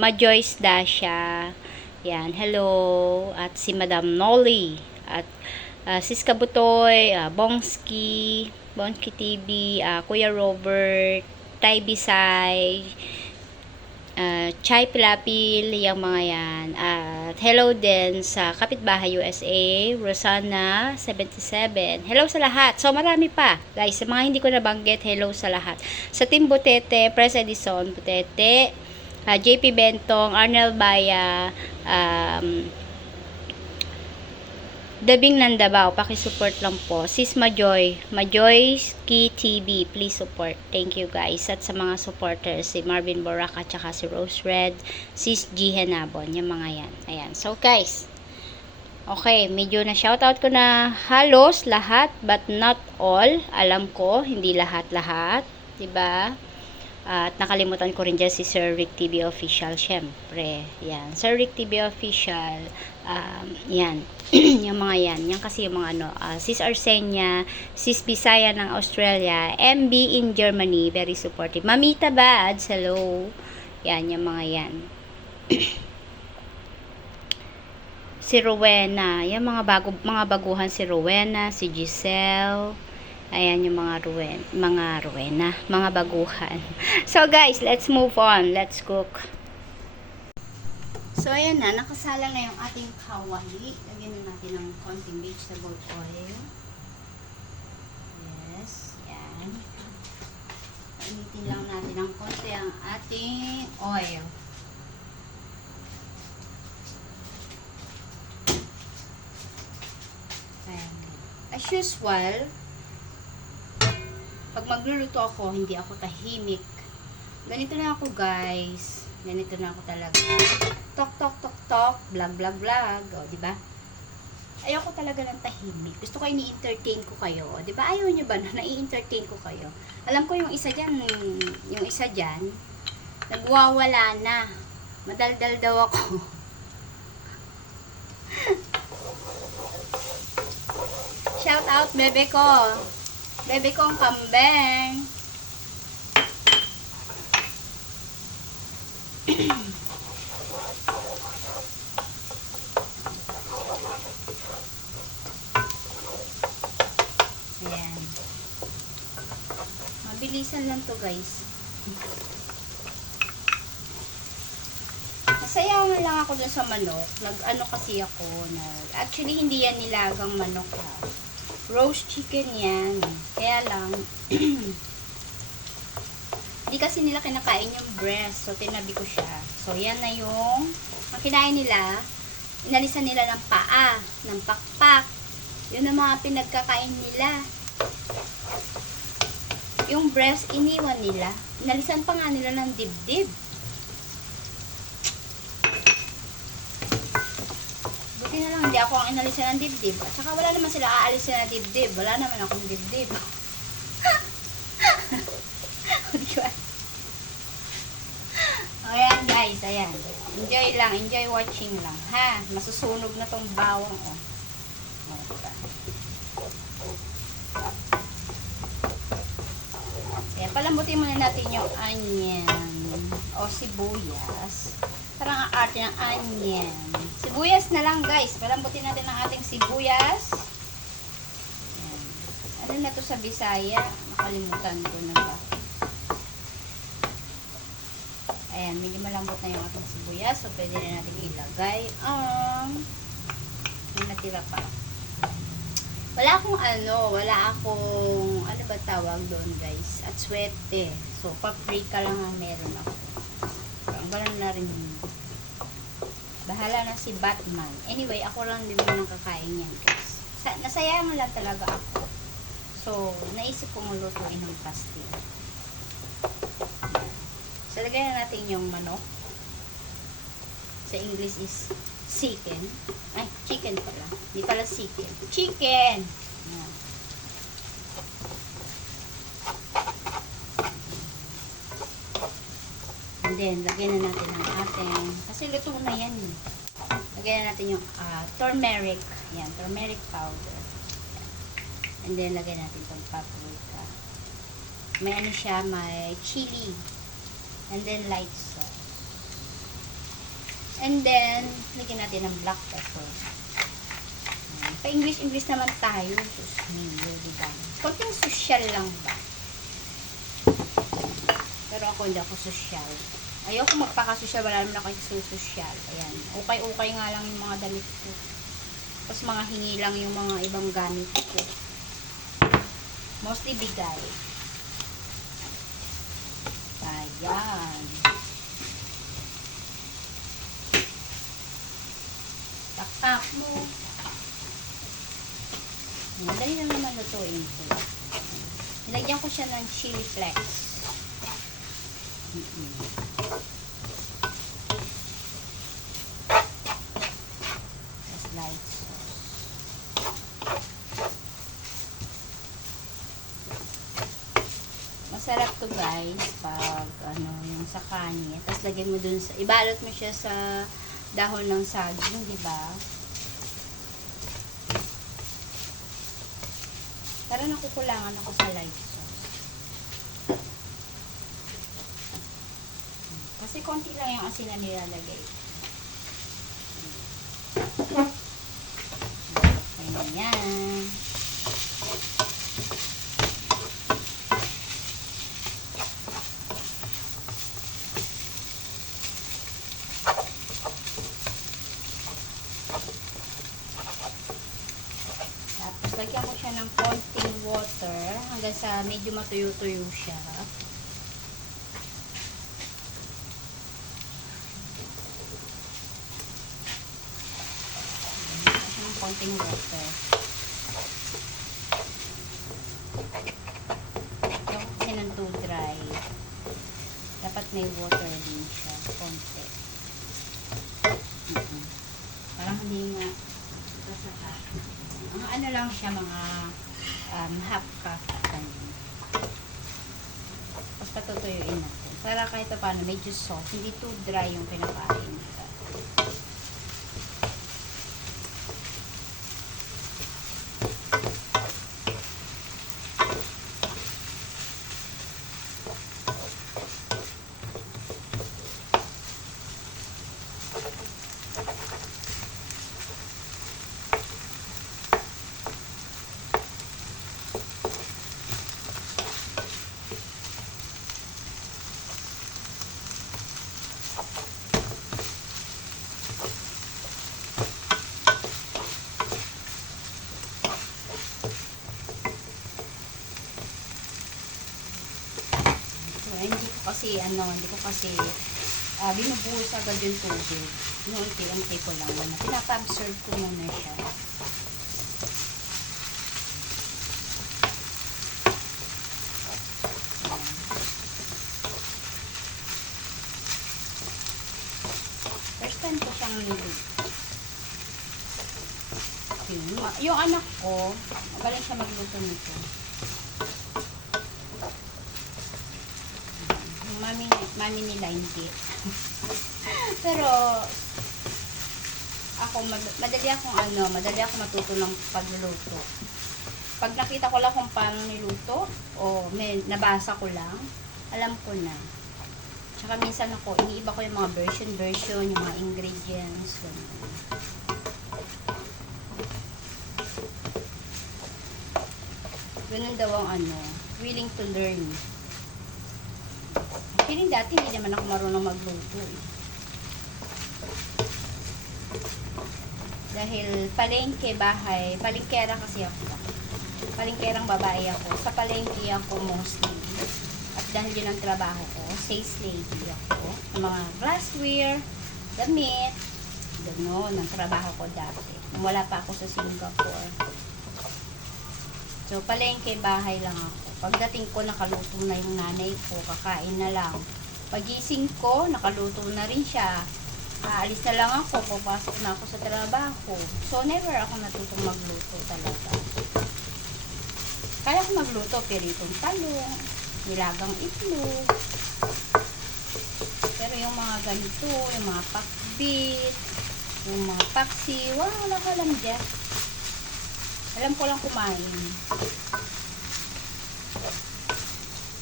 Majoyce Dasha. Yan, hello. At si Madam Nolly. At Sis Kabutoy, Bongski TV, Kuya Robert, Tay Bisay, Chai Pilapil, yung mga yan. At hello din sa Kapitbahay USA, Rosana 77. Hello sa lahat. So marami pa. Guys, sa mga hindi ko nabanggit, hello sa lahat. Sa Team Butete, Pres Edison Butete, JP Bentong, Arnel Baya, Dabing Nandabao, pakisupport lang po. Sis Majoyski TV, please support. Thank you guys. At sa mga supporters, si Marvin Borac at saka si Rose Red, Sis G Henabon, yung mga yan. Ayan. So guys, okay, medyo na shoutout ko na halos lahat, but not all. Alam ko, hindi lahat-lahat. Diba? At nakalimutan ko rin dyan si Sir Rick TV Official, syempre. Yan. Sir Rick TV Official. Yan. Yung mga yan. Yan kasi yung mga Sis Arsenia, Sis Bisaya ng Australia, MB in Germany, very supportive. Mamita Bads, hello. Yan, yung mga yan. Si Rowena. Yan, mga baguhan si Rowena, si Giselle. Ayan yung mga Rowena, mga baguhan. So guys, let's move on. Let's cook. So ayan na, nakasalang na yung ating kawali. Lagyan na natin ng konting vegetable oil. Yes, yan. Painitin lang natin ng konti ang ating oil. Ayan. As usual, pag magluluto ako, hindi ako tahimik. Ganito na ako, guys. Ganito na ako talaga. Tok, tok, tok, tok. Vlog, vlog, vlog. O, diba? Ayoko talaga ng tahimik. Gusto ko ini-entertain ko kayo. Diba? Ayaw nyo ba na nai-entertain ko kayo? Alam ko yung isa dyan, nagwawala na. Madaldal daw ako. Shout out, bebe ko. Bebe kong kambeng. Ayan. Mabilisan lang to guys. Nasayaw lang ako dun sa manok. Nag-ano kasi ako. Actually, hindi yan nilagang manok ha. Roast chicken yan. Kaya lang, hindi kasi nila kinakain yung breast. So, tinabi ko siya. So, yan na yung, ang kinain nila, inalisan nila ng paa, ng pakpak. Yun ang mga pinagkakain nila. Yung breast, iniwan nila. Inalisan pa nga nila ng dibdib. Buti na lang, hindi ako ang inalisan ng dibdib. At saka wala naman sila aalisin na dibdib. Wala naman akong dibdib. Ayan guys, ayan. Enjoy lang, enjoy watching lang. Ha? Masusunog na tong bawang, oh. Ayan, palambutin muna natin yung onion o sibuyas. Parang ang arte ng onion. Sibuyas na lang guys. Palambutin natin ang ating sibuyas. Ayan. Ano na to sa Bisaya? Nakalimutan ko na ba? Ayan, medyo malambot na yung ating sibuyas. So, pwede na natin ilagay ang may natira pa. Wala akong ano ba tawag doon guys? At swerte. So, paprika lang ang meron ako. Parang na rin. Bahala na si Batman. Anyway, ako lang din naman kakain yan guys. Nasayang lang talaga ako. So, naisip kong lutuin ng pastil. So, lagay na natin yung manok. Sa English is chicken. Ay, chicken pala. Hindi pala chicken. Chicken! Ayan. And then, lagyan na natin ang ating, kasi luto na yan. Lagyan na natin yung turmeric. Ayan, turmeric powder. Ayan. And then, lagyan natin itong paprika. May ano siya, may chili. And then, light sauce. And then, lagyan natin ng black pepper. Pa-English naman tayo. Sus mio, diba? Konting social lang ba? Pero ako hindi ako social. Ayoko magpaka-social. Wala naman ako social. Ayan. Okay nga lang yung mga damit ko. Tapos mga hingi lang yung mga ibang gamit ko. Mostly bigay. Ayan. Taktak mo. Madali lang naman lutuin ko. Nilagyan ko siya ng chili flakes. Tapos light sauce. Masarap to guys pag yung sa kanya. Tapos lagyan mo dun sa, ibalot mo siya sa dahon ng saging, di ba? Para nakukulangan ako sa light sauce. Kasi konti lang yung asin na nilalagay. Ayan. Tapos lagyan ko siya ng konting water hanggang sa medyo matuyo-tuyo siya. Konting water. Yung kasi ng too dry. Dapat may water din siya. Konti. Parang hindi nga kasaka. Ang ano lang siya, mga half cup. Tapos patutuyuin natin. Para kahit paano medyo soft. Hindi too dry yung pinakain. Hindi ko kasi binubuhos agad yung tubig. Unti-unti ko lang. Pinapa-absorb ko muna siya. First time ko siyang niluto. Yung anak ko, magaling siya magluto nito. Mami nila hindi. Pero ako madali akong matuto ng pagluluto. Pag nakita ko lang kung paano niluto o may nabasa ko lang, alam ko na. Tsaka minsan iniiba ko yung mga version, yung mga ingredients. Ganun daw ang willing to learn. Feeling dati hindi naman ako marunong magluto eh. Dahil palengkera kasi ako. Palengkerang babae ako. Sa palengke ako mostly. At dahil yun ang trabaho ko, sales lady ako. Ng mga glassware, damit, gano'n ang trabaho ko dati. Nung wala pa ako sa Singapore. So, palengke bahay lang ako. Pagdating ko, nakaluto na yung nanay ko. Kakain na lang. Pagising ko, nakaluto na rin siya. Aalis na lang ako. Papasok na ako sa trabaho. So, never ako natutong magluto talaga. Kaya ko magluto, piritong talong, nilagang itlog. Pero yung mga ganito, yung mga pakbit, yung mga paksi, wala ka lang dyan. Alam ko lang kumain.